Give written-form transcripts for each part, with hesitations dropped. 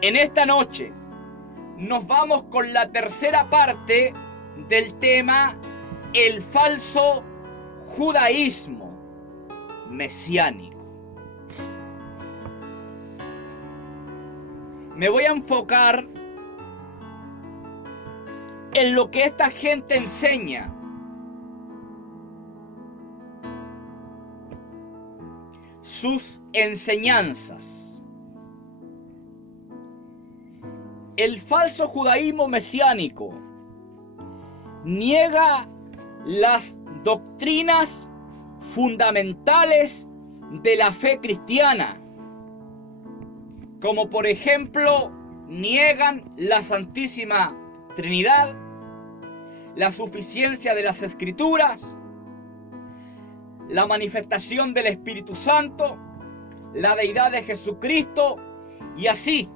En esta noche nos vamos con la tercera parte del tema, el falso judaísmo mesiánico. Me voy a enfocar en lo que esta gente enseña. Sus enseñanzas. El falso judaísmo mesiánico niega las doctrinas fundamentales de la fe cristiana, como por ejemplo niegan la Santísima Trinidad, la suficiencia de las Escrituras, la manifestación del Espíritu Santo, la deidad de Jesucristo y así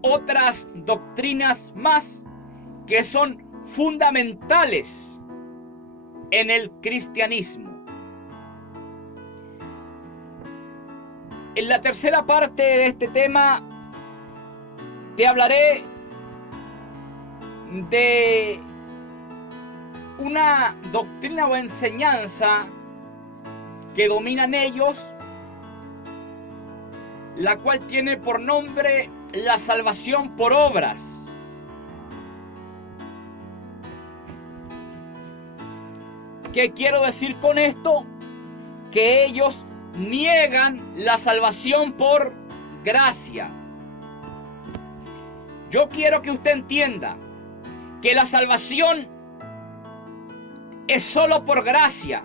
otras doctrinas más que son fundamentales en el cristianismo. En la tercera parte de este tema te hablaré de una doctrina o enseñanza que dominan ellos, la cual tiene por nombre la salvación por obras. ¿Qué quiero decir con esto? Que ellos niegan la salvación por gracia. Yo quiero que usted entienda que la salvación es solo por gracia.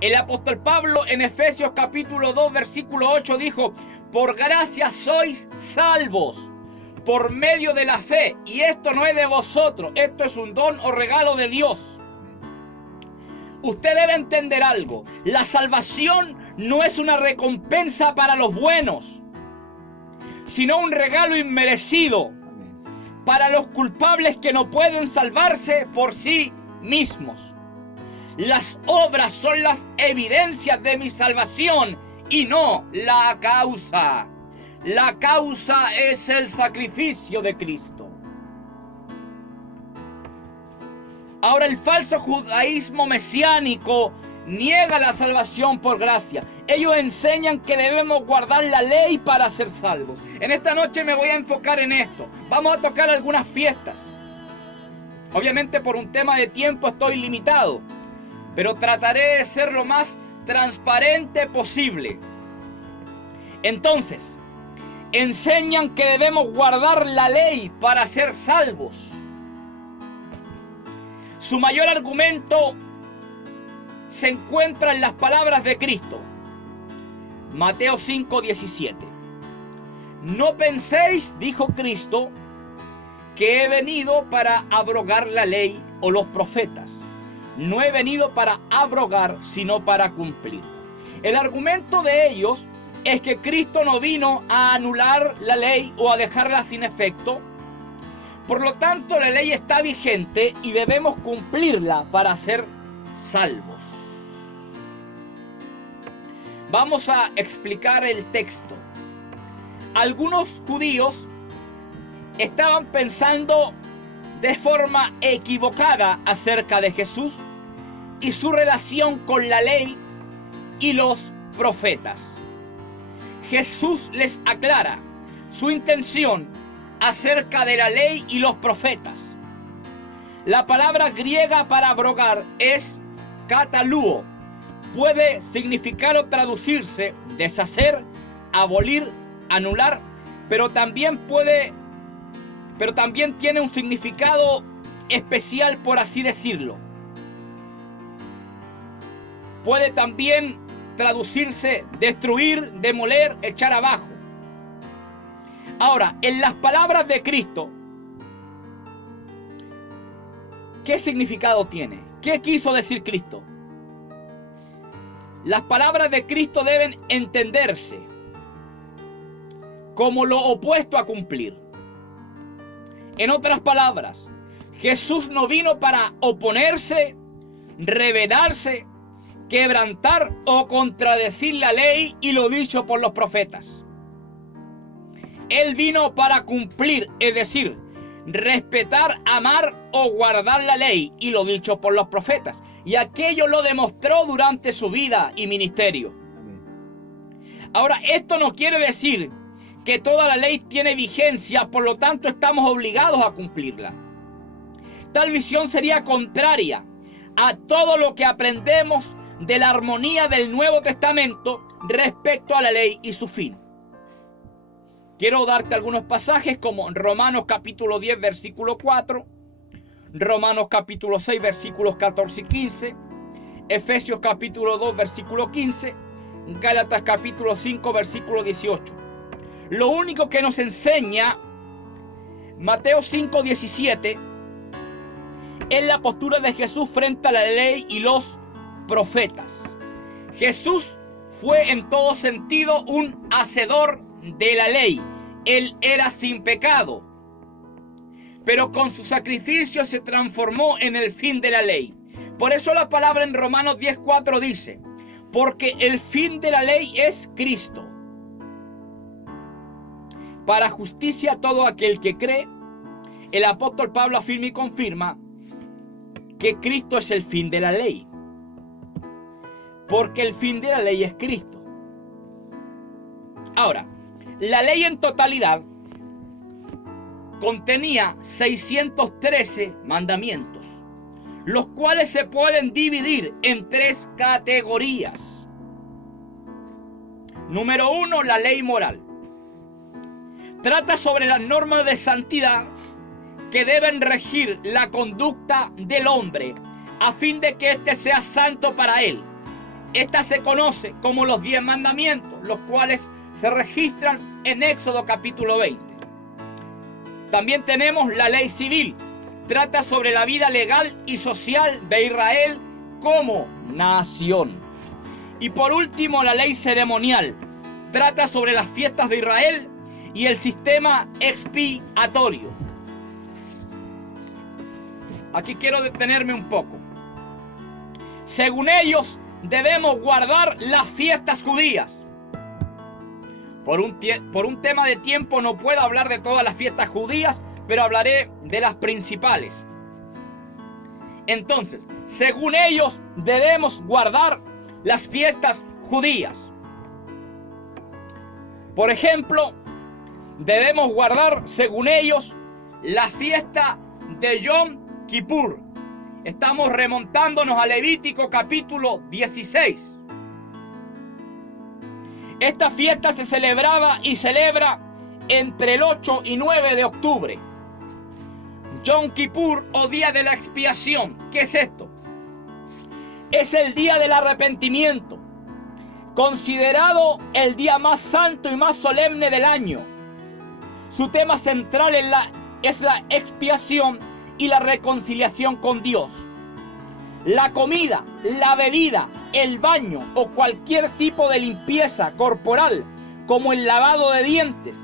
El apóstol Pablo en Efesios capítulo 2 versículo 8 dijo: por gracia sois salvos por medio de la fe, y esto no es de vosotros, esto es un don o regalo de Dios. Usted debe entender algo: la salvación no es una recompensa para los buenos, sino un regalo inmerecido para los culpables que no pueden salvarse por sí mismos. Las obras son las evidencias de mi salvación y no la causa. La causa es el sacrificio de Cristo. Ahora, el falso judaísmo mesiánico niega la salvación por gracia. Ellos enseñan que debemos guardar la ley para ser salvos. En esta noche me voy a enfocar en esto. Vamos a tocar algunas fiestas. Obviamente por un tema de tiempo estoy limitado, pero trataré de ser lo más transparente posible. Entonces, enseñan que debemos guardar la ley para ser salvos. Su mayor argumento se encuentra en las palabras de Cristo. Mateo 5:17. No penséis, dijo Cristo, que he venido para abrogar la ley o los profetas. No he venido para abrogar, sino para cumplir. El argumento de ellos es que Cristo no vino a anular la ley o a dejarla sin efecto. Por lo tanto, la ley está vigente y debemos cumplirla para ser salvos. Vamos a explicar el texto. Algunos judíos estaban pensando de forma equivocada acerca de Jesús y su relación con la ley y los profetas. Jesús les aclara su intención acerca de la ley y los profetas. La palabra griega para abrogar es kataluo. Puede significar o traducirse deshacer, abolir, anular, pero también tiene un significado especial, por así decirlo. Puede también traducirse destruir, demoler, echar abajo. Ahora, en las palabras de Cristo, ¿qué significado tiene? ¿Qué quiso decir Cristo? Las palabras de Cristo deben entenderse como lo opuesto a cumplir. En otras palabras, Jesús no vino para oponerse, rebelarse, quebrantar o contradecir la ley y lo dicho por los profetas. Él vino para cumplir, es decir, respetar, amar o guardar la ley y lo dicho por los profetas. Y aquello lo demostró durante su vida y ministerio. Ahora, esto no quiere decir que toda la ley tiene vigencia, por lo tanto estamos obligados a cumplirla. Tal visión sería contraria a todo lo que aprendemos de la armonía del Nuevo Testamento respecto a la ley y su fin. Quiero darte algunos pasajes como Romanos capítulo 10 versículo 4, Romanos capítulo 6 versículos 14 y 15, Efesios capítulo 2 versículo 15, Gálatas capítulo 5 versículo 18. Lo único que nos enseña Mateo 5, 17 es la postura de Jesús frente a la ley y los profetas. Jesús fue en todo sentido un hacedor de la ley. Él era sin pecado, pero con su sacrificio se transformó en el fin de la ley. Por eso la palabra en Romanos 10:4 dice: porque el fin de la ley es Cristo, para justicia a todo aquel que cree. El apóstol Pablo afirma y confirma que Cristo es el fin de la ley, porque el fin de la ley es Cristo. Ahora, la ley en totalidad contenía 613 mandamientos, los cuales se pueden dividir en 3 categorías. Número 1, la ley moral. Trata sobre las normas de santidad que deben regir la conducta del hombre a fin de que éste sea santo para él. Esta se conoce como los 10 mandamientos, los cuales se registran en Éxodo capítulo 20. También tenemos la ley civil. Trata sobre la vida legal y social de Israel como nación. Y por último, la ley ceremonial. Trata sobre las fiestas de Israel y el sistema expiatorio. Aquí quiero detenerme un poco. Según ellos, debemos guardar las fiestas judías. Por un tema de tiempo no puedo hablar de todas las fiestas judías, pero hablaré de las principales. Entonces, según ellos, debemos guardar las fiestas judías. Por ejemplo, debemos guardar, según ellos, la fiesta de Yom Kippur. Estamos remontándonos a Levítico capítulo 16. Esta fiesta se celebraba y celebra entre el 8 y 9 de octubre. Yom Kippur o día de la expiación. ¿Qué es esto? Es el día del arrepentimiento, considerado el día más santo y más solemne del año. Su tema central es la expiación y la reconciliación con Dios. La comida, la bebida, el baño o cualquier tipo de limpieza corporal, como el lavado de dientes,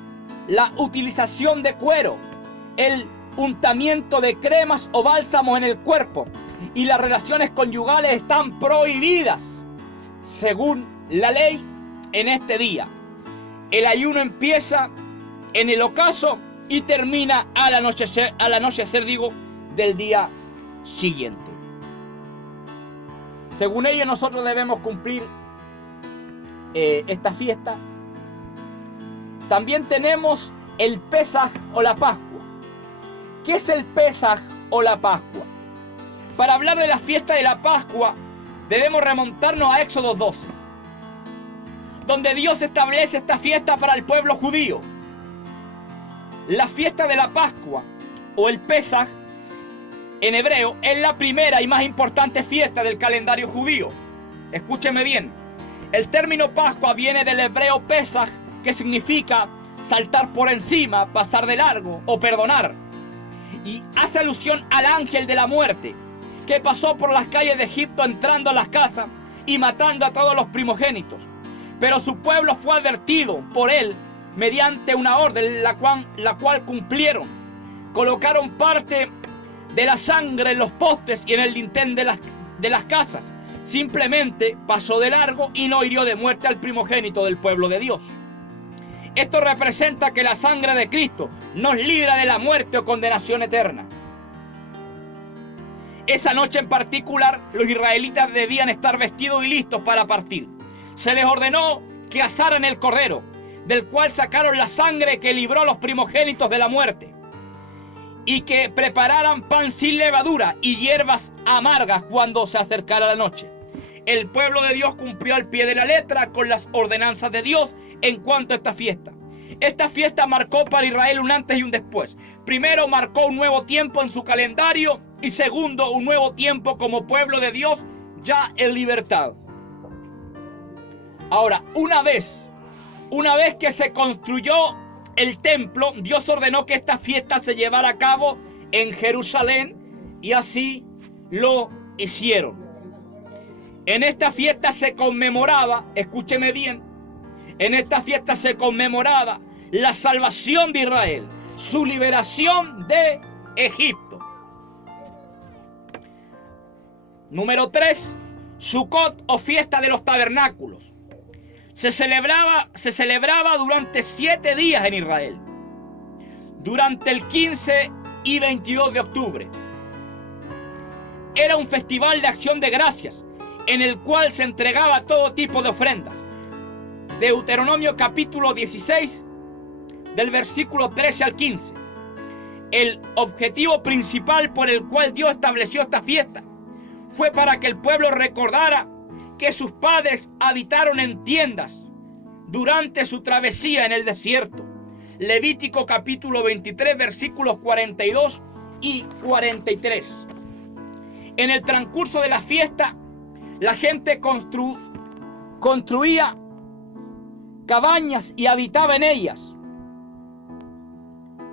la utilización de cuero, el untamiento de cremas o bálsamos en el cuerpo y las relaciones conyugales están prohibidas según la ley en este día. El ayuno empieza en el ocaso y termina al anochecer del día siguiente. Según ellos, nosotros debemos cumplir esta fiesta. También tenemos el Pesaj o la Pascua. ¿Qué es el Pesaj o la Pascua? Para hablar de la fiesta de la Pascua, debemos remontarnos a Éxodo 12, donde Dios establece esta fiesta para el pueblo judío. La fiesta de la Pascua o el Pesaj en hebreo es la primera y más importante fiesta del calendario judío. Escúcheme bien. El término Pascua viene del hebreo Pesaj, que significa saltar por encima, pasar de largo o perdonar. Y hace alusión al ángel de la muerte, que pasó por las calles de Egipto entrando a las casas y matando a todos los primogénitos. Pero su pueblo fue advertido por él mediante una orden la cual cumplieron. Colocaron parte de la sangre en los postes y en el dintel de las casas. Simplemente pasó de largo y no hirió de muerte al primogénito del pueblo de Dios. Esto representa que la sangre de Cristo nos libra de la muerte o condenación eterna. Esa noche en particular, los israelitas debían estar vestidos y listos para partir. Se les ordenó que asaran el cordero, del cual sacaron la sangre que libró a los primogénitos de la muerte, y que prepararan pan sin levadura y hierbas amargas cuando se acercara la noche. El pueblo de Dios cumplió al pie de la letra con las ordenanzas de Dios en cuanto a esta fiesta. Esta fiesta marcó para Israel un antes y un después. Primero, marcó un nuevo tiempo en su calendario, y segundo, un nuevo tiempo como pueblo de Dios ya en libertad. Ahora, una vez que se construyó el templo, Dios ordenó que esta fiesta se llevara a cabo en Jerusalén, y así lo hicieron. En esta fiesta se conmemoraba, escúcheme bien, en esta fiesta se conmemoraba la salvación de Israel, su liberación de Egipto. Número 3, Sukkot o fiesta de los tabernáculos. Se celebraba durante 7 días en Israel, durante el 15 y 22 de octubre. Era un festival de acción de gracias, en el cual se entregaba todo tipo de ofrendas. Deuteronomio capítulo 16, del versículo 13 al 15. El objetivo principal por el cual Dios estableció esta fiesta fue para que el pueblo recordara que sus padres habitaron en tiendas durante su travesía en el desierto. Levítico capítulo 23, versículos 42 y 43. En el transcurso de la fiesta, la gente construía cabañas y habitaba en ellas.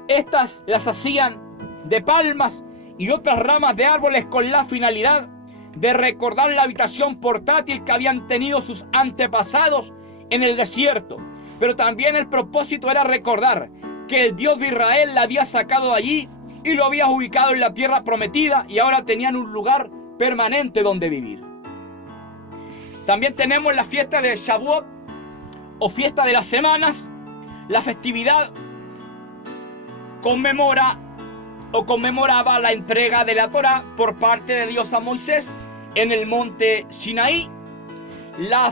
Estas las hacían de palmas y otras ramas de árboles con la finalidad de recordar la habitación portátil que habían tenido sus antepasados en el desierto. Pero también el propósito era recordar que el Dios de Israel la había sacado de allí y lo había ubicado en la tierra prometida, y ahora tenían un lugar permanente donde vivir. También tenemos la fiesta de Shavuot o fiesta de las semanas. La festividad conmemoraba la entrega de la Torá por parte de Dios a Moisés en el monte Sinaí. La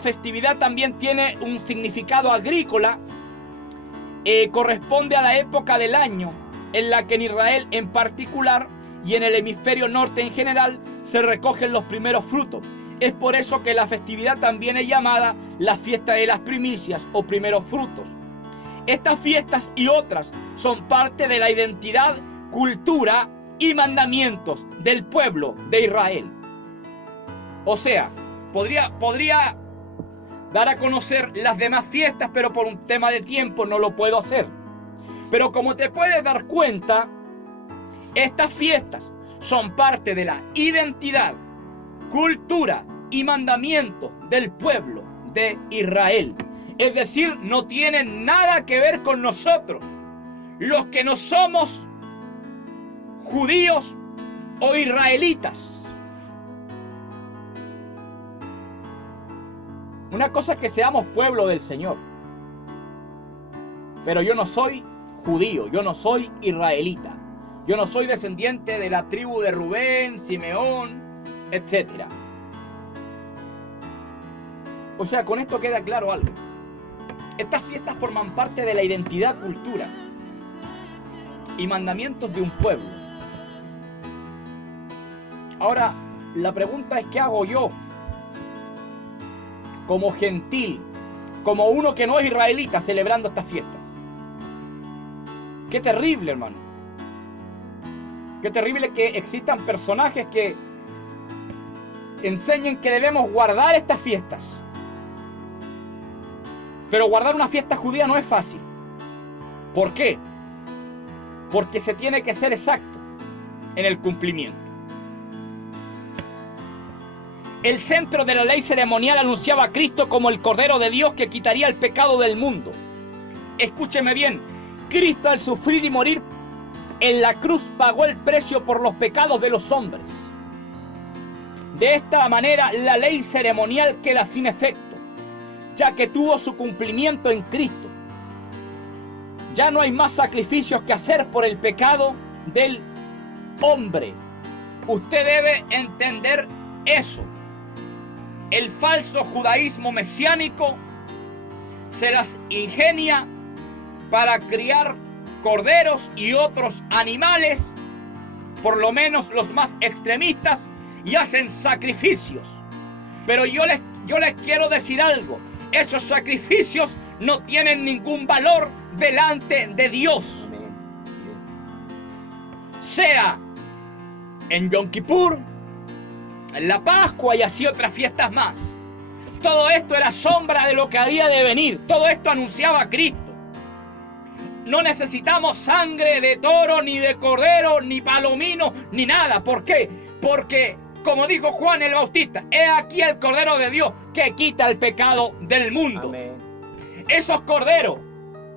festividad también tiene un significado agrícola. Corresponde a la época del año en la que en Israel en particular y en el hemisferio norte en general se recogen los primeros frutos. Es por eso que la festividad también es llamada la fiesta de las primicias o primeros frutos. Estas fiestas y otras son parte de la identidad, cultura y mandamientos del pueblo de Israel. O sea, podría dar a conocer las demás fiestas, pero por un tema de tiempo no lo puedo hacer. Pero como te puedes dar cuenta, estas fiestas son parte de la identidad, cultura y mandamientos del pueblo de Israel. Es decir, no tienen nada que ver con nosotros, los que no somos judíos o israelitas. Una cosa es que seamos pueblo del Señor, pero yo no soy judío, yo no soy israelita, yo no soy descendiente de la tribu de Rubén, Simeón, etc. O sea, con esto queda claro algo. Estas fiestas forman parte de la identidad, cultura y mandamientos de un pueblo. Ahora, la pregunta es: ¿qué hago yo como gentil, como uno que no es israelita, celebrando esta fiesta? Qué terrible, hermano. Qué terrible que existan personajes que enseñen que debemos guardar estas fiestas. Pero guardar una fiesta judía no es fácil. ¿Por qué? Porque se tiene que ser exacto en el cumplimiento. El centro de la ley ceremonial anunciaba a Cristo como el Cordero de Dios que quitaría el pecado del mundo. Escúcheme bien, Cristo al sufrir y morir en la cruz pagó el precio por los pecados de los hombres. De esta manera la ley ceremonial queda sin efecto, ya que tuvo su cumplimiento en Cristo. Ya no hay más sacrificios que hacer por el pecado del hombre. Usted debe entender eso. El falso judaísmo mesiánico se las ingenia para criar corderos y otros animales, por lo menos los más extremistas, y hacen sacrificios. Pero yo les quiero decir algo: esos sacrificios no tienen ningún valor delante de Dios. Sea en Yom Kippur, en la Pascua y así otras fiestas más. Todo esto era sombra de lo que había de venir. Todo esto anunciaba a Cristo. No necesitamos sangre de toro, ni de cordero, ni palomino, ni nada. ¿Por qué? Porque, como dijo Juan el Bautista, he aquí el Cordero de Dios que quita el pecado del mundo. Amén. Esos corderos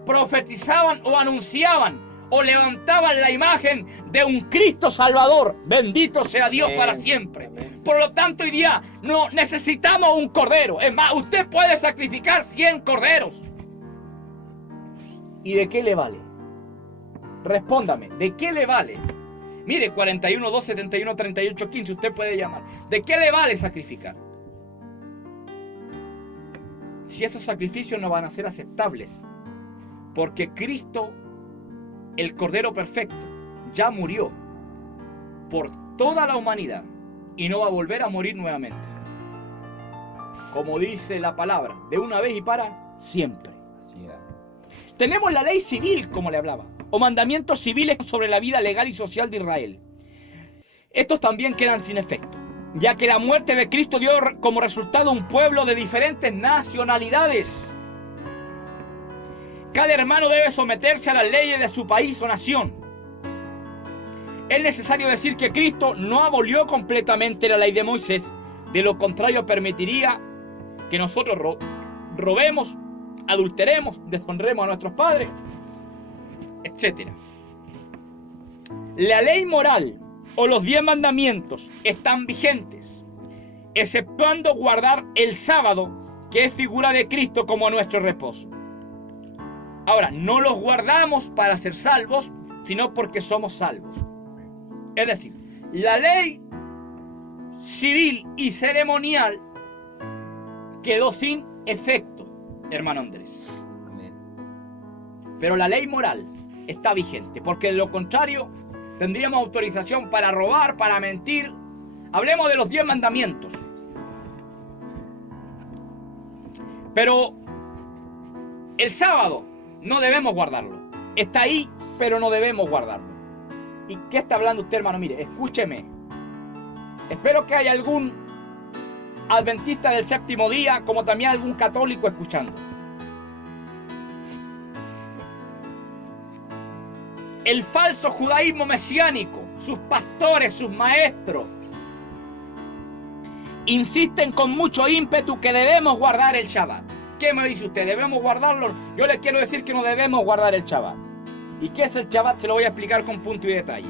profetizaban o anunciaban o levantaban la imagen de un Cristo Salvador. Bendito sea Dios para siempre. Amén. Por lo tanto, hoy día no necesitamos un cordero. Es más, usted puede sacrificar 100 corderos. ¿Y de qué le vale? Respóndame, ¿de qué le vale? Mire, 41, 2, 71, 38, 15, usted puede llamar. ¿De qué le vale sacrificar? Si estos sacrificios no van a ser aceptables, porque Cristo, el Cordero Perfecto, ya murió por toda la humanidad y no va a volver a morir nuevamente. Como dice la palabra, de una vez y para siempre. Así es. Tenemos la ley civil, como le hablaba, o mandamientos civiles sobre la vida legal y social de Israel. Estos también quedan sin efecto, ya que la muerte de Cristo dio como resultado un pueblo de diferentes nacionalidades. Cada hermano debe someterse a las leyes de su país o nación. Es necesario decir que Cristo no abolió completamente la ley de Moisés, de lo contrario permitiría que nosotros robemos, adulteremos, deshonremos a nuestros padres, etc. La ley moral o los 10 mandamientos están vigentes, exceptuando guardar el sábado, que es figura de Cristo como nuestro reposo. Ahora, no los guardamos para ser salvos, sino porque somos salvos. Es decir, la ley civil y ceremonial quedó sin efecto, hermano Andrés. Amén. Pero la ley moral está vigente, porque de lo contrario tendríamos autorización para robar, para mentir. Hablemos de los 10 mandamientos. Pero el sábado no debemos guardarlo. Está ahí, pero no debemos guardarlo. ¿Y qué está hablando usted, hermano? Mire, escúcheme. Espero que haya algún adventista del séptimo día, como también algún católico escuchando. El falso judaísmo mesiánico, sus pastores, sus maestros, insisten con mucho ímpetu que debemos guardar el Shabbat. ¿Qué me dice usted? ¿Debemos guardarlo? Yo le quiero decir que no debemos guardar el Shabbat. ¿Y qué es el Shabbat? Se lo voy a explicar con punto y detalle.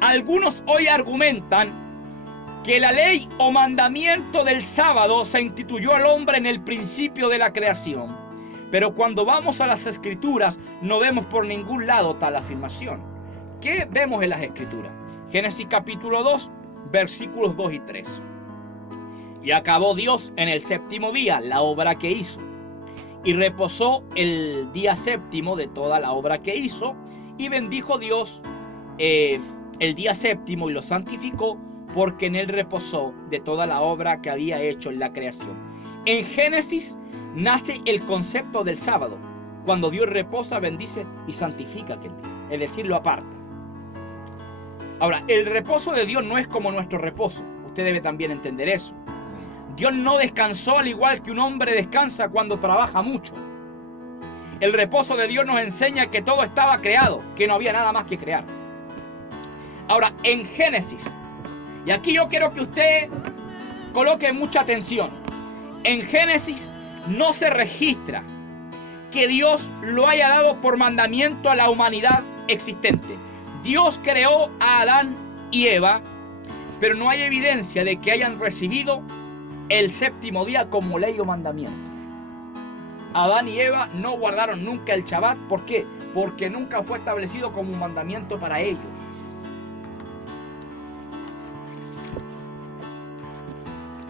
Algunos hoy argumentan que la ley o mandamiento del sábado se instituyó al hombre en el principio de la creación. Pero cuando vamos a las Escrituras no vemos por ningún lado tal afirmación. ¿Qué vemos en las Escrituras? Génesis capítulo 2, versículos 2 y 3. Y acabó Dios en el séptimo día la obra que hizo, y reposó el día séptimo de toda la obra que hizo, y bendijo Dios el día séptimo y lo santificó, porque en él reposó de toda la obra que había hecho en la creación. En Génesis nace el concepto del sábado, cuando Dios reposa, bendice y santifica aquel día, es decir, lo aparta. Ahora, el reposo de Dios no es como nuestro reposo, usted debe también entender eso. Dios no descansó al igual que un hombre descansa cuando trabaja mucho. El reposo de Dios nos enseña que todo estaba creado, que no había nada más que crear. Ahora, en Génesis, y aquí yo quiero que usted coloque mucha atención. En Génesis no se registra que Dios lo haya dado por mandamiento a la humanidad existente. Dios creó a Adán y Eva, pero no hay evidencia de que hayan recibido el séptimo día como ley o mandamiento. Adán y Eva no guardaron nunca el Shabbat. ¿Por qué? Porque nunca fue establecido como un mandamiento para ellos.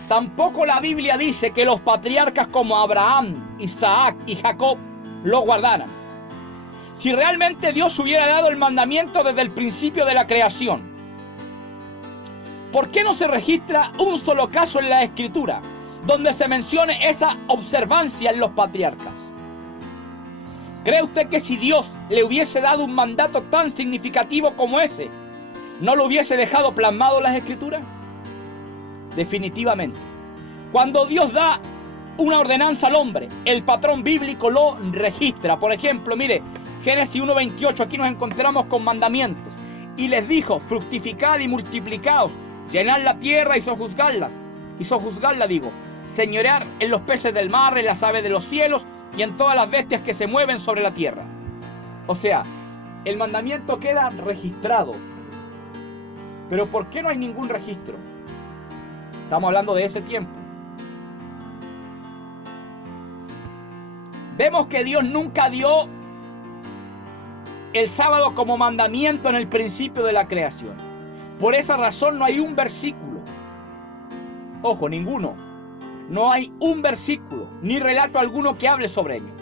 Tampoco la Biblia dice que los patriarcas como Abraham, Isaac y Jacob lo guardaran. Si realmente Dios hubiera dado el mandamiento desde el principio de la creación, ¿por qué no se registra un solo caso en la Escritura donde se mencione esa observancia en los patriarcas? ¿Cree usted que si Dios le hubiese dado un mandato tan significativo como ese, no lo hubiese dejado plasmado en las Escrituras? Definitivamente. Cuando Dios da una ordenanza al hombre, el patrón bíblico lo registra. Por ejemplo, mire, Génesis 1:28, aquí nos encontramos con mandamientos. Y les dijo, fructificad y multiplicaos, llenad la tierra y sojuzgadla, señorear en los peces del mar, en las aves de los cielos y en todas las bestias que se mueven sobre la tierra. O sea, el mandamiento queda registrado. Pero ¿por qué no hay ningún registro? Estamos hablando de ese tiempo. Vemos que Dios nunca dio el sábado como mandamiento en el principio de la creación. Por esa razón no hay un versículo. Ojo, ninguno. No hay un versículo, ni relato alguno que hable sobre ello.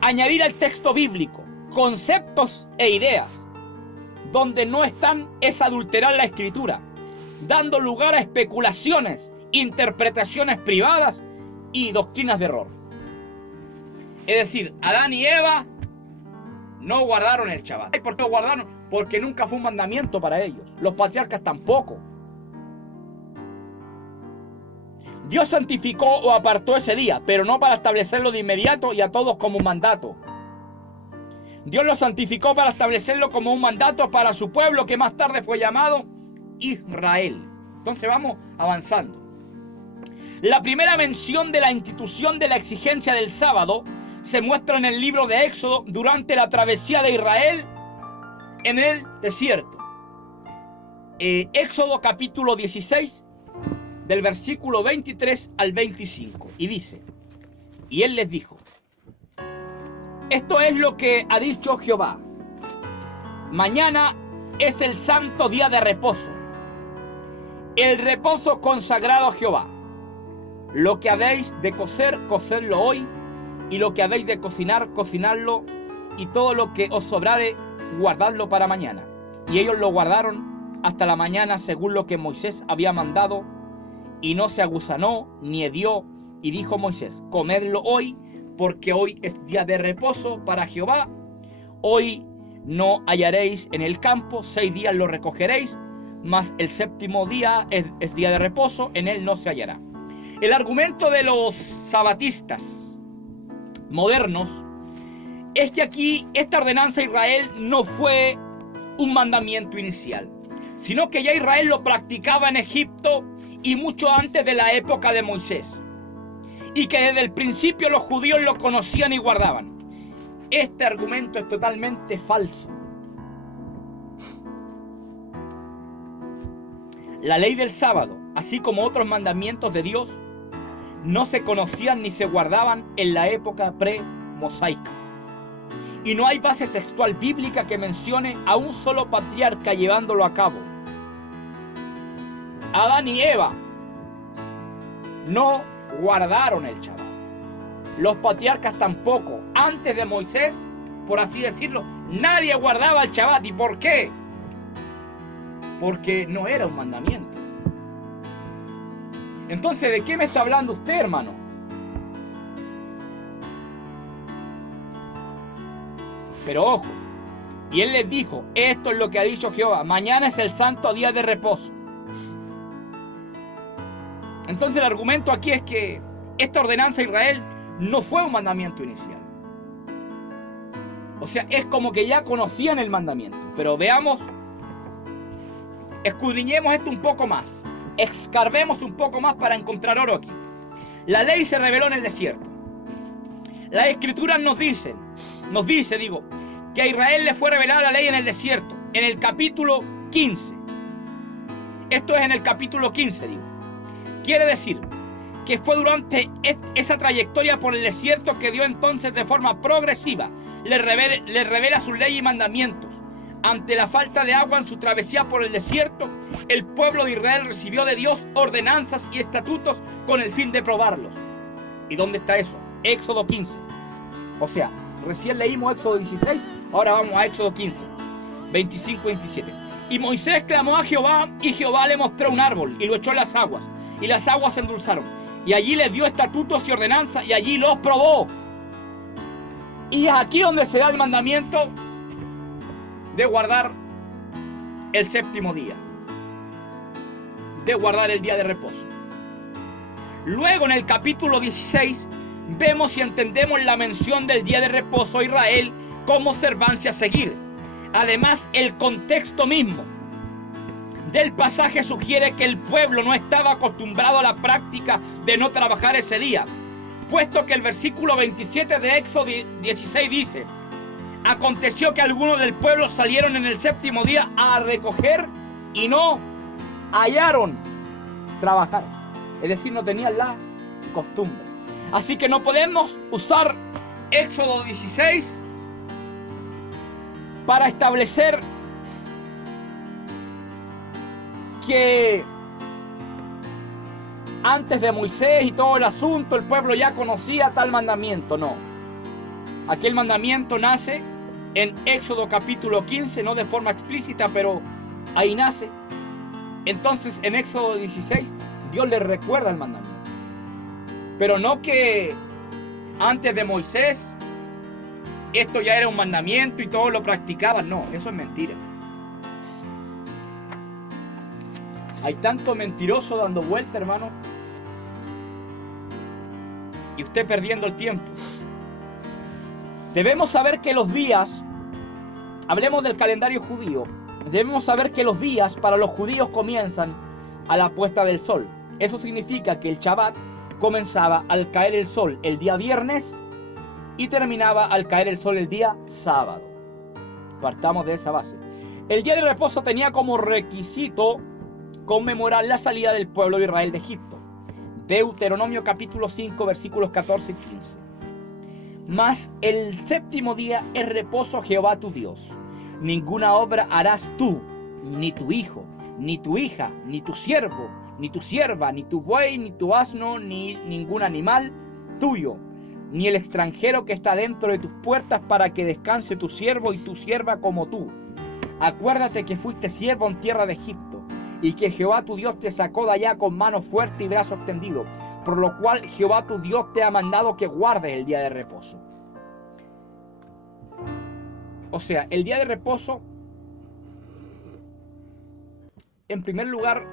Añadir al texto bíblico conceptos e ideas donde no están es adulterar la Escritura, dando lugar a especulaciones, interpretaciones privadas y doctrinas de error. Es decir, Adán y Eva no guardaron el Shabbat. ¿Y por qué lo guardaron? Porque nunca fue un mandamiento para ellos. Los patriarcas tampoco. Dios santificó o apartó ese día, pero no para establecerlo de inmediato y a todos como un mandato. Dios lo santificó para establecerlo como un mandato para su pueblo, que más tarde fue llamado Israel. Entonces vamos avanzando. La primera mención de la institución de la exigencia del sábado se muestra en el libro de Éxodo durante la travesía de Israel en el desierto. Éxodo capítulo 16, del versículo 23 al 25. Y dice, y él les dijo, esto es lo que ha dicho Jehová. Mañana es el santo día de reposo, el reposo consagrado a Jehová. Lo que habéis de cocer, cocedlo hoy, y lo que habéis de cocinar, cocinadlo, y todo lo que os sobrare, guardadlo para mañana. Y ellos lo guardaron hasta la mañana según lo que Moisés había mandado, y no se aguzanó ni hedió. Y dijo Moisés, comedlo hoy, porque hoy es día de reposo para Jehová. Hoy no hallaréis en el campo, 6 días lo recogeréis, mas el séptimo día es día de reposo, en él no se hallará. El argumento de los sabatistas modernos es que aquí esta ordenanza a Israel no fue un mandamiento inicial, sino que ya Israel lo practicaba en Egipto y mucho antes de la época de Moisés, y que desde el principio los judíos lo conocían y guardaban. Este argumento es totalmente falso. La ley del sábado, así como otros mandamientos de Dios, no se conocían ni se guardaban en la época pre-mosaica. Y no hay base textual bíblica que mencione a un solo patriarca llevándolo a cabo. Adán y Eva no guardaron el Shabbat. Los patriarcas tampoco. Antes de Moisés, por así decirlo, nadie guardaba el Shabbat. ¿Y por qué? Porque no era un mandamiento. Entonces, ¿de qué me está hablando usted, hermano? Pero ojo, y él les dijo, esto es lo que ha dicho Jehová, mañana es el santo día de reposo. Entonces el argumento aquí es que esta ordenanza a Israel no fue un mandamiento inicial. O sea, es como que ya conocían el mandamiento. Pero veamos, escudriñemos esto un poco más. Escarbemos un poco más para encontrar oro aquí. La ley se reveló en el desierto. Las escrituras nos dice, que a Israel le fue revelada la ley en el desierto, en el capítulo 15. Esto es en el capítulo 15, digo. Quiere decir que fue durante esa trayectoria por el desierto que Dios entonces de forma progresiva le revela su ley y mandamientos. Ante la falta de agua en su travesía por el desierto, el pueblo de Israel recibió de Dios ordenanzas y estatutos con el fin de probarlos. ¿Y dónde está eso? Éxodo 15. O sea, recién leímos Éxodo 16, ahora vamos a Éxodo 15, 25 y 27. Y Moisés clamó a Jehová, y Jehová le mostró un árbol, y lo echó en las aguas, y las aguas se endulzaron. Y allí les dio estatutos y ordenanzas, y allí los probó. Y es aquí donde se da el mandamiento de guardar el séptimo día, de guardar el día de reposo. Luego en el capítulo 16 vemos y entendemos la mención del día de reposo a Israel como observancia a seguir. Además, el contexto mismo del pasaje sugiere que el pueblo no estaba acostumbrado a la práctica de no trabajar ese día, puesto que el versículo 27 de Éxodo 16 dice: aconteció que algunos del pueblo salieron en el séptimo día a recoger y no hallaron trabajar. Es decir, no tenían la costumbre. Así que no podemos usar Éxodo 16 para establecer que antes de Moisés y todo el asunto el pueblo ya conocía tal mandamiento. No. Aquel mandamiento nace en Éxodo capítulo 15, no de forma explícita, pero ahí nace. Entonces en Éxodo 16 Dios le recuerda el mandamiento. Pero no que antes de Moisés esto ya era un mandamiento y todos lo practicaban. No, eso es mentira. Hay tanto mentiroso dando vuelta, hermano, y usted perdiendo el tiempo. Debemos saber que los días, hablemos del calendario judío, debemos saber que los días para los judíos comienzan a la puesta del sol. Eso significa que el Shabbat comenzaba al caer el sol el día viernes y terminaba al caer el sol el día sábado. Partamos de esa base. El día de reposo tenía como requisito conmemorar la salida del pueblo de Israel de Egipto. Deuteronomio capítulo 5 versículos 14 y 15. Mas el séptimo día es reposo a Jehová tu Dios. Ninguna obra harás tú, ni tu hijo, ni tu hija, ni tu siervo, ni tu sierva, ni tu buey, ni tu asno, ni ningún animal tuyo, ni el extranjero que está dentro de tus puertas, para que descanse tu siervo y tu sierva como tú. Acuérdate que fuiste siervo en tierra de Egipto, y que Jehová tu Dios te sacó de allá con mano fuerte y brazo extendido, por lo cual Jehová tu Dios te ha mandado que guardes el día de reposo. O sea, el día de reposo, en primer lugar,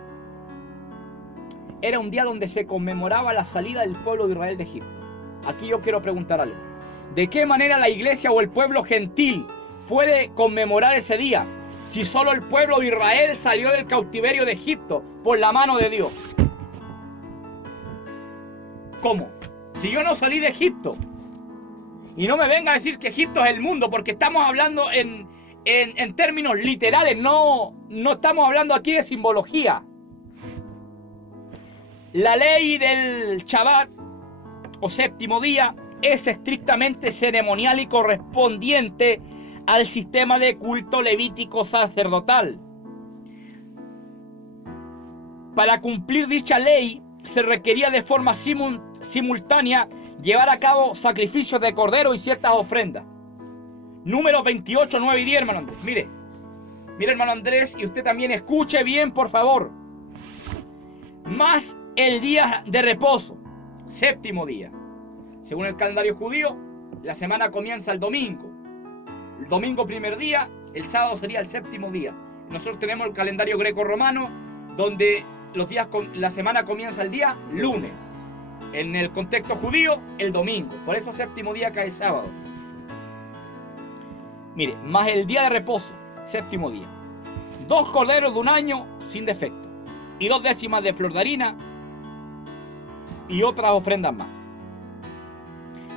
era un día donde se conmemoraba la salida del pueblo de Israel de Egipto. Aquí yo quiero preguntar algo. ¿De qué manera la iglesia o el pueblo gentil puede conmemorar ese día si solo el pueblo de Israel salió del cautiverio de Egipto por la mano de Dios? ¿Cómo? Si yo no salí de Egipto. Y no me venga a decir que Egipto es el mundo, porque estamos hablando en términos literales, no estamos hablando aquí de simbología. La ley del Shabbat o séptimo día es estrictamente ceremonial y correspondiente al sistema de culto levítico sacerdotal. Para cumplir dicha ley se requería de forma simultánea llevar a cabo sacrificios de cordero y ciertas ofrendas. Números 28, 9 y 10, hermano Andrés. Mire, hermano Andrés, y usted también escuche bien, por favor. Más el día de reposo, séptimo día. Según el calendario judío, la semana comienza el domingo. El domingo primer día, el sábado sería el séptimo día. Nosotros tenemos el calendario greco-romano, donde la semana comienza el día lunes. En el contexto judío, el domingo. Por eso séptimo día cae sábado. Mire, más el día de reposo, séptimo día. 2 corderos de un año sin defecto, y 2 décimas de flor de harina, y otras ofrendas más.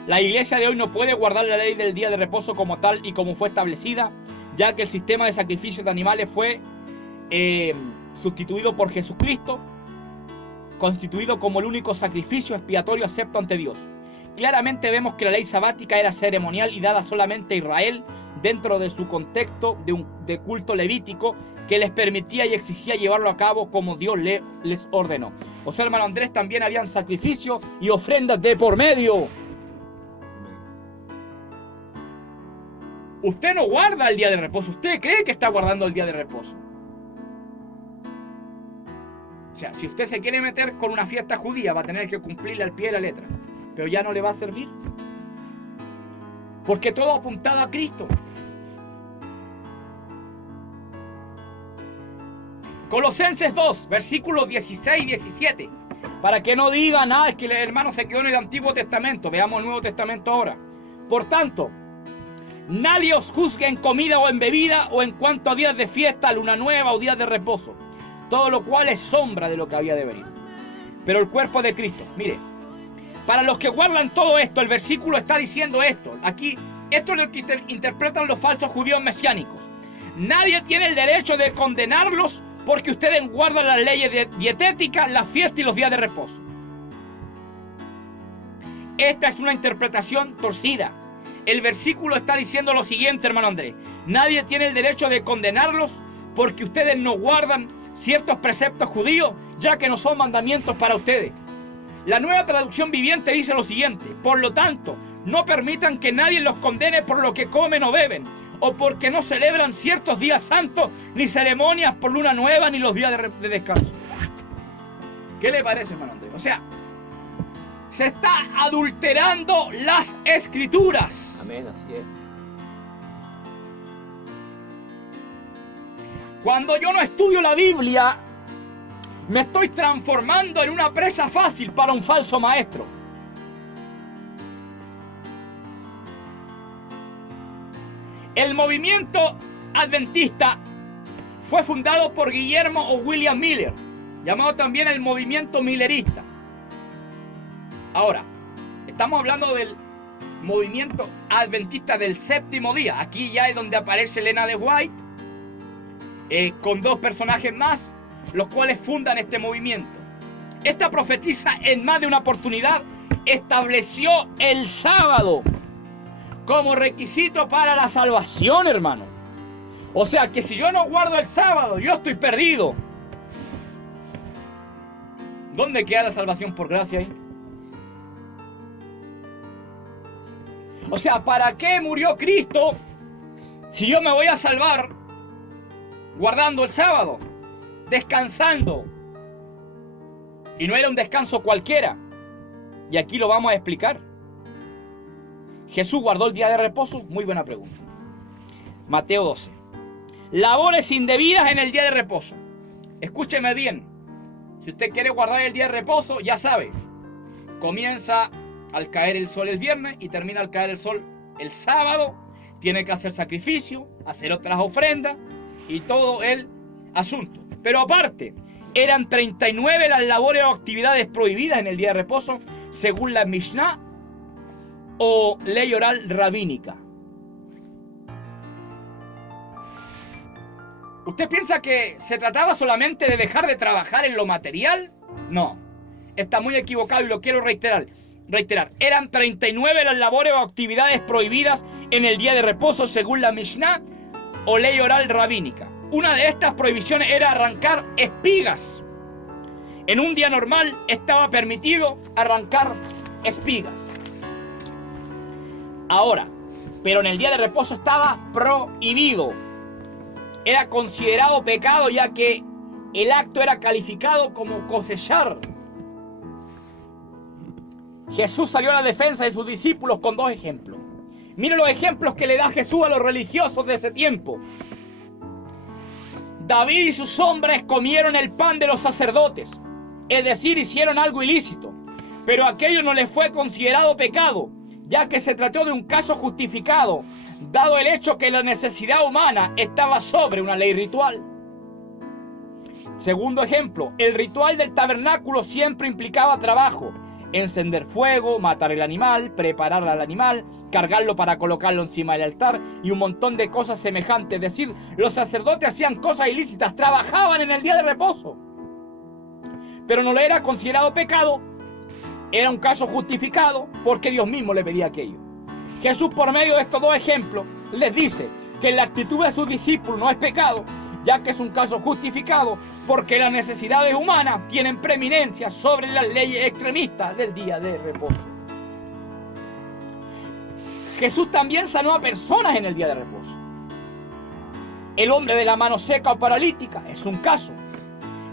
La iglesia de hoy no puede guardar la ley del día de reposo como tal y como fue establecida, ya que el sistema de sacrificios de animales fue sustituido por Jesucristo constituido como el único sacrificio expiatorio acepto ante Dios. Claramente vemos que la ley sabática era ceremonial y dada solamente a Israel dentro de su contexto de culto levítico que les permitía y exigía llevarlo a cabo como Dios les ordenó. O sea, hermano Andrés, también habían sacrificios y ofrendas de por medio. Usted no guarda el día de reposo, usted cree que está guardando el día de reposo. O sea, si usted se quiere meter con una fiesta judía, va a tener que cumplirle al pie de la letra. Pero ya no le va a servir. Porque todo apuntaba a Cristo. Colosenses 2, versículos 16 y 17. Para que no diga nada, es que el hermano se quedó en el Antiguo Testamento. Veamos el Nuevo Testamento ahora. Por tanto, nadie os juzgue en comida o en bebida, o en cuanto a días de fiesta, luna nueva o días de reposo. Todo lo cual es sombra de lo que había de venir. Pero el cuerpo de Cristo, mire, para los que guardan todo esto, el versículo está diciendo esto. Aquí, esto es lo que interpretan los falsos judíos mesiánicos. Nadie tiene el derecho de condenarlos porque ustedes guardan las leyes dietéticas, las fiestas y los días de reposo. Esta es una interpretación torcida. El versículo está diciendo lo siguiente, hermano Andrés. Nadie tiene el derecho de condenarlos porque ustedes no guardan ciertos preceptos judíos, ya que no son mandamientos para ustedes. La Nueva Traducción Viviente dice lo siguiente: por lo tanto, no permitan que nadie los condene por lo que comen o beben, o porque no celebran ciertos días santos, ni ceremonias por luna nueva, ni los días de descanso. ¿Qué le parece, hermano Andrés? O sea, se está adulterando las Escrituras. Amén, así es. Cuando yo no estudio la Biblia, me estoy transformando en una presa fácil para un falso maestro. El movimiento adventista fue fundado por Guillermo o William Miller, llamado también el movimiento millerista. Ahora, estamos hablando del movimiento adventista del séptimo día. Aquí ya es donde aparece Elena de White, con dos personajes más, los cuales fundan este movimiento. Esta profetisa en más de una oportunidad estableció el sábado como requisito para la salvación, hermano. O sea que si yo no guardo el sábado, yo estoy perdido. ¿Dónde queda la salvación por gracia ahí? O sea, ¿para qué murió Cristo si yo me voy a salvar guardando el sábado, descansando? Y no era un descanso cualquiera. Y aquí lo vamos a explicar. ¿Jesús guardó el día de reposo? Muy buena pregunta. Mateo 12. Labores indebidas en el día de reposo. Escúcheme bien. Si usted quiere guardar el día de reposo, ya sabe. Comienza al caer el sol el viernes y termina al caer el sol el sábado. Tiene que hacer sacrificio, hacer otras ofrendas y todo el asunto. Pero aparte, eran 39 las labores o actividades prohibidas en el día de reposo, según la Mishnah o ley oral rabínica. ¿Usted piensa que se trataba solamente de dejar de trabajar en lo material? No, está muy equivocado y lo quiero reiterar. Eran 39 las labores o actividades prohibidas en el día de reposo según la Mishnah o ley oral rabínica. Una de estas prohibiciones era arrancar espigas. En un día normal estaba permitido arrancar espigas. Ahora, pero en el día de reposo estaba prohibido. Era considerado pecado ya que el acto era calificado como cosechar. Jesús salió a la defensa de sus discípulos con dos ejemplos. Miren los ejemplos que le da Jesús a los religiosos de ese tiempo. David y sus hombres comieron el pan de los sacerdotes, es decir, hicieron algo ilícito, pero aquello no les fue considerado pecado, ya que se trató de un caso justificado, dado el hecho que la necesidad humana estaba sobre una ley ritual. Segundo ejemplo, el ritual del tabernáculo siempre implicaba trabajo: encender fuego, matar el animal, preparar al animal, cargarlo para colocarlo encima del altar y un montón de cosas semejantes. Es decir, los sacerdotes hacían cosas ilícitas, trabajaban en el día de reposo. pero no le era considerado pecado. Era un caso justificado porque Dios mismo le pedía aquello. Jesús, por medio de estos dos ejemplos, les dice que la actitud de sus discípulos no es pecado, ya que es un caso justificado porque las necesidades humanas tienen preeminencia sobre las leyes extremistas del día de reposo. Jesús también sanó a personas en el día de reposo. El hombre de la mano seca o paralítica es un caso.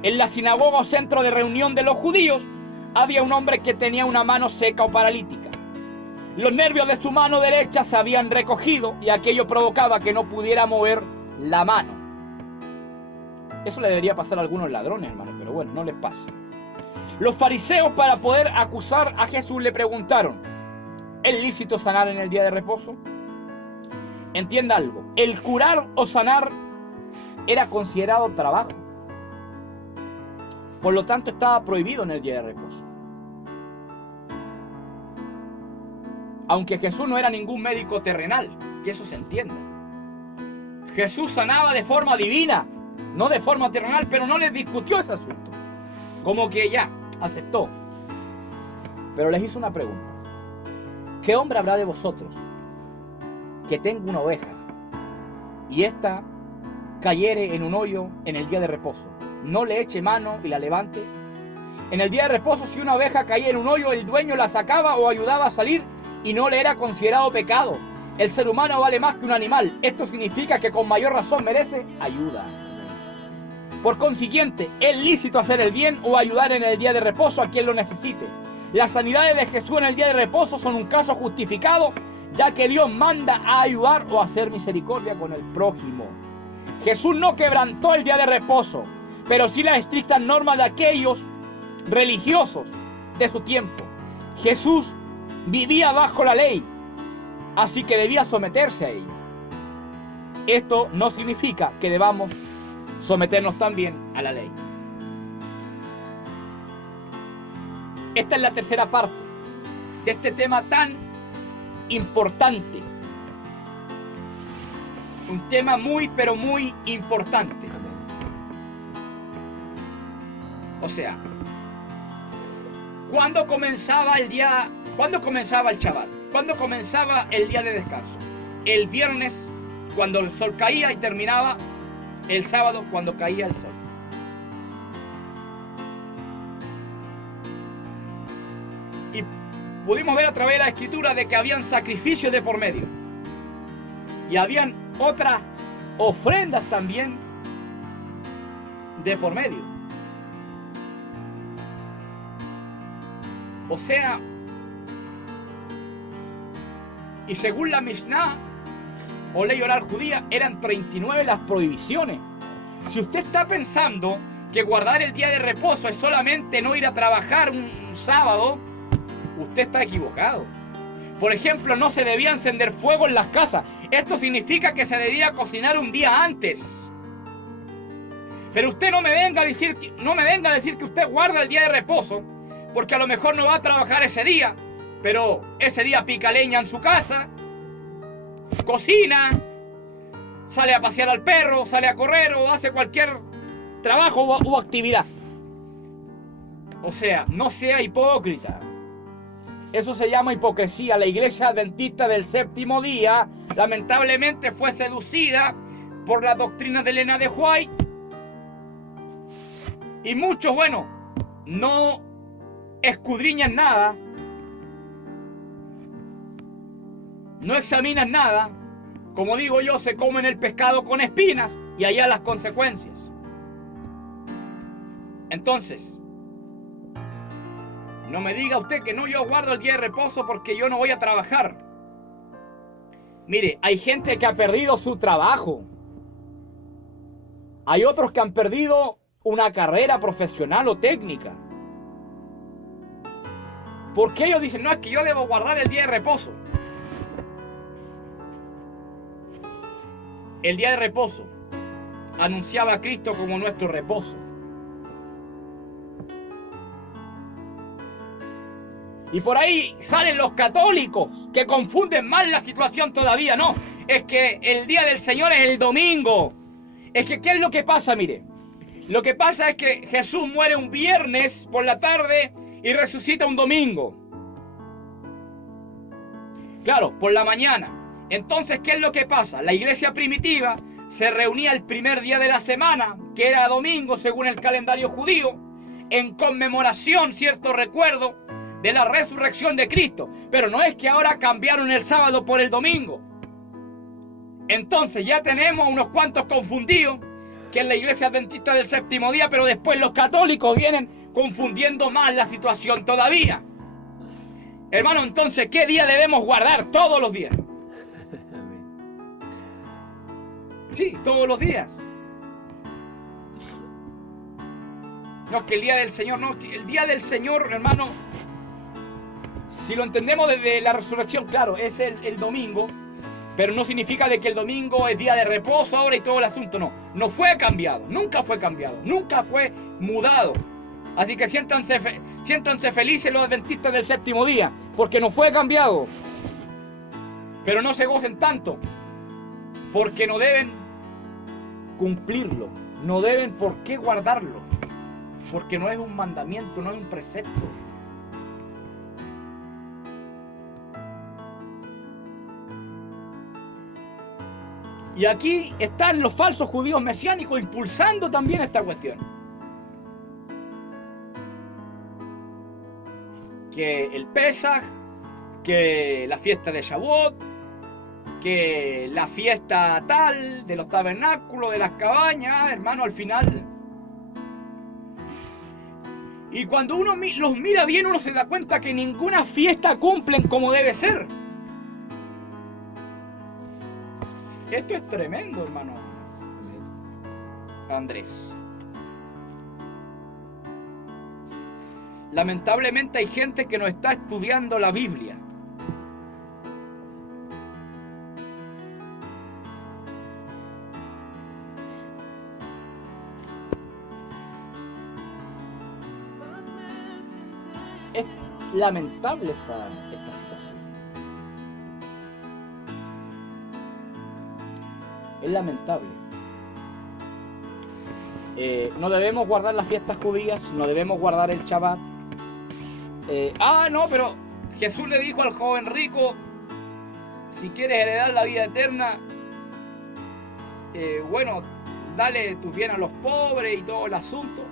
En la sinagoga o centro de reunión de los judíos había un hombre que tenía una mano seca o paralítica. Los nervios de su mano derecha se habían recogido y aquello provocaba que no pudiera mover la mano. Eso le debería pasar a algunos ladrones, hermano, pero bueno, no les pasa. Los fariseos, para poder acusar a Jesús, le preguntaron: ¿es lícito sanar en el día de reposo? Entienda algo, el curar o sanar era considerado trabajo. Por lo tanto, estaba prohibido en el día de reposo. Aunque Jesús no era ningún médico terrenal, que eso se entienda. Jesús sanaba de forma divina, no de forma terrenal, pero no les discutió ese asunto. Como que ya, aceptó. Pero les hizo una pregunta. ¿Qué hombre habrá de vosotros que tenga una oveja y ésta cayere en un hoyo en el día de reposo? No le eche mano y la levante. En el día de reposo, si una oveja caía en un hoyo, el dueño la sacaba o ayudaba a salir y no le era considerado pecado. El ser humano vale más que un animal. Esto significa que con mayor razón merece ayuda. Por consiguiente, es lícito hacer el bien o ayudar en el día de reposo a quien lo necesite. Las sanidades de Jesús en el día de reposo son un caso justificado, ya que Dios manda a ayudar o a hacer misericordia con el prójimo. Jesús no quebrantó el día de reposo, pero sí las estrictas normas de aquellos religiosos de su tiempo. Jesús vivía bajo la ley, así que debía someterse a ella. Esto no significa que debamos someternos también a la ley. Esta es la tercera parte de este tema tan importante. Un tema muy, pero muy importante. O sea, ¿cuándo comenzaba el día? ¿Cuándo comenzaba el Shabbat? ¿Cuándo comenzaba el día de descanso? El viernes, cuando el sol caía, y terminaba el sábado, cuando caía el sol. Y pudimos ver a través de la escritura de que habían sacrificios de por medio. Y habían otras ofrendas también de por medio. O sea, y según la Mishnah o ley oral judía, eran 39 las prohibiciones. Si usted está pensando que guardar el día de reposo es solamente no ir a trabajar un sábado, usted está equivocado. Por ejemplo, no se debía encender fuego en las casas. Esto significa que se debía cocinar un día antes. Pero usted no me venga a decir que usted guarda el día de reposo, porque a lo mejor no va a trabajar ese día, pero ese día pica leña en su casa, cocina, sale a pasear al perro, sale a correr o hace cualquier trabajo o actividad. O sea, no sea hipócrita. Eso se llama hipocresía. La Iglesia Adventista del Séptimo Día lamentablemente fue seducida por la doctrina de Elena de White. Y muchos, bueno, no escudriñan nada, no examinan nada. Como digo yo, se comen el pescado con espinas y allá las consecuencias. Entonces, no me diga usted que no, yo guardo el día de reposo porque yo no voy a trabajar. Mire, hay gente que ha perdido su trabajo. Hay otros que han perdido una carrera profesional o técnica. Porque ellos dicen, no, es que yo debo guardar el día de reposo. El día de reposo anunciaba a Cristo como nuestro reposo. Y por ahí salen los católicos que confunden mal la situación todavía. No, es que el día del Señor es el domingo. Es que, ¿qué es lo que pasa? Mire, Lo que pasa es que Jesús muere un viernes por la tarde y resucita un domingo. Claro, por la mañana. Entonces, ¿qué es lo que pasa? La iglesia primitiva se reunía el primer día de la semana, que era domingo según el calendario judío, en conmemoración, cierto recuerdo de la resurrección de Cristo. Pero no es que ahora cambiaron el sábado por el domingo. Entonces ya tenemos unos cuantos confundidos, que es la iglesia adventista del séptimo día, pero después los católicos vienen confundiendo más la situación todavía. Hermano, entonces, ¿qué día debemos guardar? Todos los días. Sí, todos los días. No, es que el día del Señor, no, el día del Señor, hermano, si lo entendemos desde la resurrección, claro, es el domingo, pero no significa de que el domingo es día de reposo ahora y todo el asunto, no. No fue cambiado, nunca fue cambiado, nunca fue mudado. Así que siéntanse felices los adventistas del séptimo día, porque no fue cambiado. Pero no se gocen tanto, porque no deben cumplirlo, no deben por qué guardarlo, porque no es un mandamiento, no es un precepto. Y aquí están los falsos judíos mesiánicos impulsando también esta cuestión. Que el Pesaj, que la fiesta de Shavuot, que la fiesta tal, de los tabernáculos, de las cabañas, hermano, al final. Y cuando uno los mira bien, uno se da cuenta que ninguna fiesta cumplen como debe ser. Esto es tremendo, hermano Andrés. Lamentablemente hay gente que no está estudiando la Biblia. Es lamentable esta situación. Es lamentable. No debemos guardar las fiestas judías, no debemos guardar el Shabbat. No, pero Jesús le dijo al joven rico, si quieres heredar la vida eterna, bueno, dale tus bienes a los pobres y todo el asunto.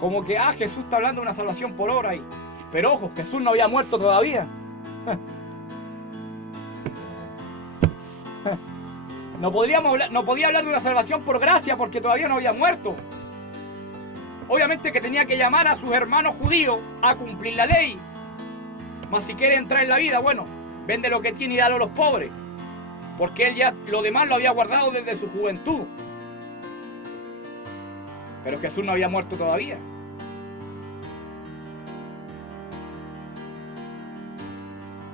Como que, Jesús está hablando de una salvación por obra ahí. Pero ojo, Jesús no había muerto todavía. No podía hablar de una salvación por gracia porque todavía no había muerto. Obviamente que tenía que llamar a sus hermanos judíos a cumplir la ley. Mas si quiere entrar en la vida, bueno, vende lo que tiene y dalo a los pobres. Porque él ya lo demás lo había guardado desde su juventud. Pero Jesús no había muerto todavía.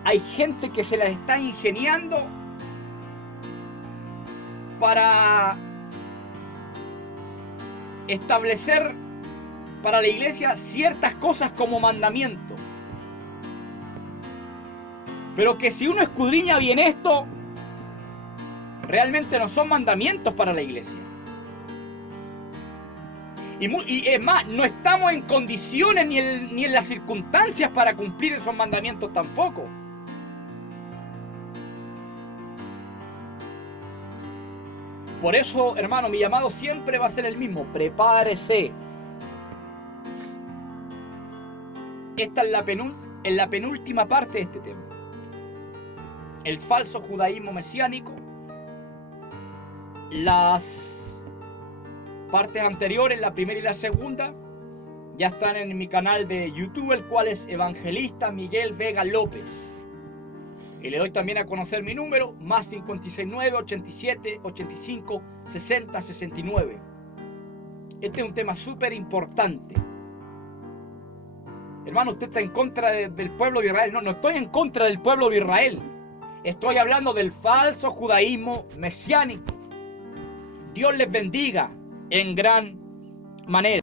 Hay gente que se las está ingeniando para establecer para la iglesia ciertas cosas como mandamiento. Pero que si uno escudriña bien esto, realmente no son mandamientos para la iglesia. Y es más, no estamos en condiciones ni en las circunstancias para cumplir esos mandamientos tampoco. Por eso, hermano, mi llamado siempre va a ser el mismo. Prepárese. Esta es la penúltima parte de este tema. El falso judaísmo mesiánico. Las partes anteriores, la primera y la segunda, ya están en mi canal de YouTube, el cual es Evangelista Miguel Vega López. Y le doy también a conocer mi número, más 569 87 85 60 69. Este es un tema súper importante. Hermano, usted está en contra del pueblo de Israel. No estoy en contra del pueblo de Israel. Estoy hablando del falso judaísmo mesiánico. Dios les bendiga en gran manera.